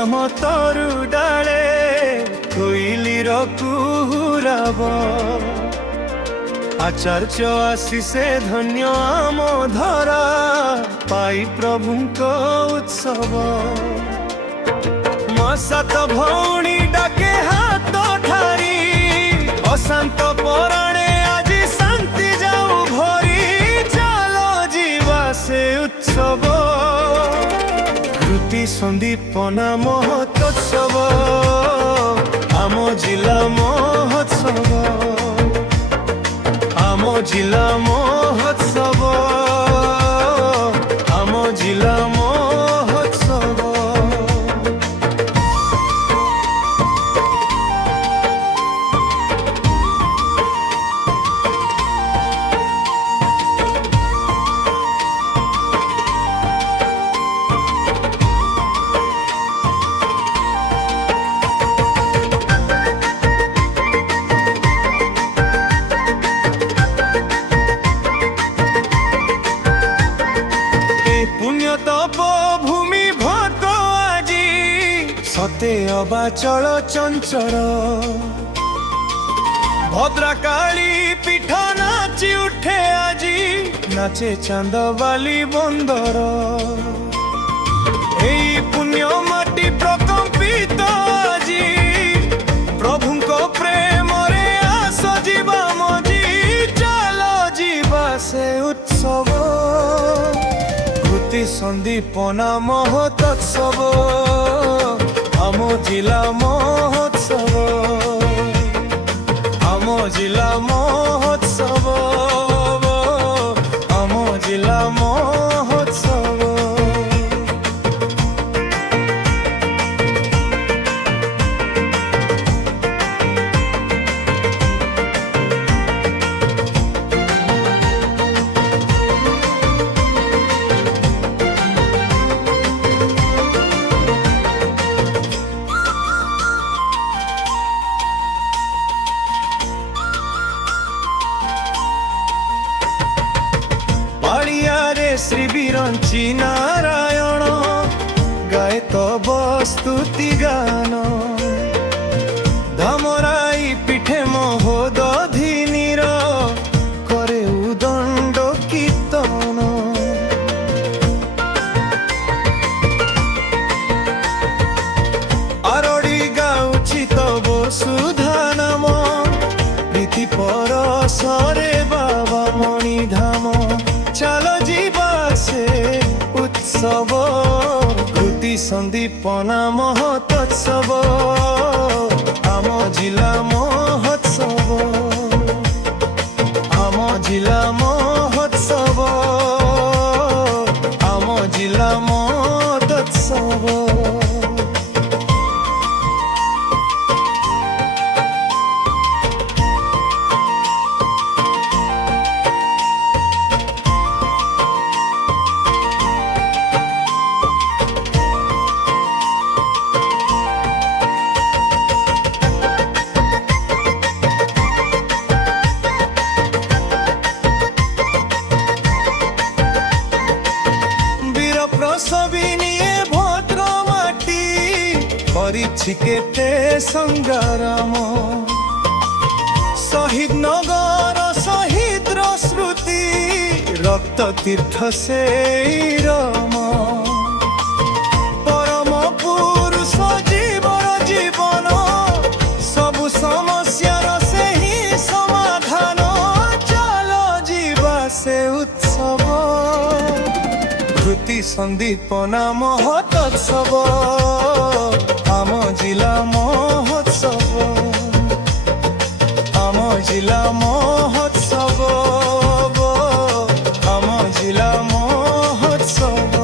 ଆମ ତରୁ ଡାଳେ କୋଇଲିର କୁହୁରାବ। ଆଚାର୍ଯ୍ୟ ଆଶିଷେ ଧନ୍ୟ ଆମ ଧରା ପାଇ ପ୍ରଭୁଙ୍କ ଉତ୍ସବ। ମୋ ସାତ ଭଉଣୀ ଡାକେ ହାତ ଠାରି ଅଶାନ୍ତ ପରାଣେ ଆଜି ଶାନ୍ତି ଯାଉ ଭରି। ଚାଲ ଯିବା ସେ ଉତ୍ସବ କୃତି ସନ୍ଦୀପନା ମହୋତ୍ସବ। ଆମ ଜିଲ୍ଲା ମହୋତ୍ସବ, ଆମ ଜିଲ୍ଲା ମହୋତ୍ସବ, ଆମ ଜିଲ୍ଲା ମହୋତ୍ସବ। ভূমি ভত আজি সতে অবাচল চঞ্চল। ভদ্রকালী পীঠ নাচি উঠে আজি নাচে চাঁদবালি বন্দর। এই পুণ্য মাটি প্রকম্পিত আজি প্রভুঙ্ক প্রেমরে আস ଯିବା মজি। চাল ଯିବା সে উৎসব কৃতি সন্দীপনা মহোৎসব। ଆମ ଜିଲ୍ଲା ମହୋତ୍ସବ, ଆମ ଜିଲ୍ଲା ମହୋତ୍ସବ, ଆମ ଜିଲ୍ଲା ମହୋତ୍ସବ। শ্রী বিরঞ্চি নারায়ণ গায়ে তব স্তুতি গান। ধামরাই পিঠে মহোদধিনীর করে উদণ্ড কীর্তন। আরড়ি গাউছি তব সুধা নাম প্রীতি পরশরে বাবা মণি ধাম। চাল ଯିବା ସେ ଉତ୍ସବ କୃତି ସନ୍ଦୀପନା ମହୋତ୍ସବ। ଆମ ଜିଲ୍ଲା ମହୋତ୍ସବ, ଆମ ଜିଲ୍ଲା ମହୋତ୍ସବ, ଆମ ଜିଲ୍ଲା ମହୋତ୍ସବ। প্রসবিনিয়ে ভদ্র মাটি করিছি কেতে সংগ্রাম। শহীদ নগর শহীদর স্মৃতি রক্ত তীর্থ সেই রম। পরম পুরুষ জীবর জীবন সবু সমস্যার সেই সমাধান। চাল ଯିବା ସେ উৎসব কৃতি সন্দীপনা মহোৎসব। ଆମ ଜିଲ୍ଲା ମହୋତ୍ସବ, ଆମ ଜିଲ୍ଲା ମହୋତ୍ସବ, ଆମ ଜିଲ୍ଲା ମହୋତ୍ସବ।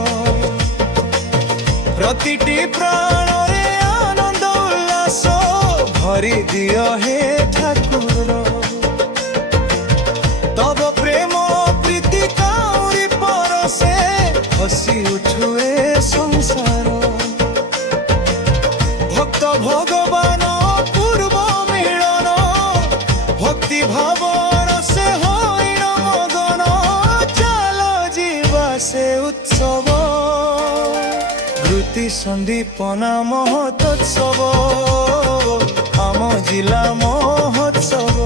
ପ୍ରତିଟି ପ୍ରାଣରେ ଆନନ୍ଦ ଉଲ୍ଲାସ ଭରି ଦିଅ ହେ ଠାକୁର। তব প্রেম প্রীতি কাউরি পরশে হসি উঠুয়ে সংসার। ভক্ত ভগবান পূর্ব মিলন ভক্তি ভাবর সে হইল মগন। চাল ଯିବା ସେ ଉତ୍ସব কৃতি সন্দীপনা মহোৎসব আম জিলা মহোৎসব।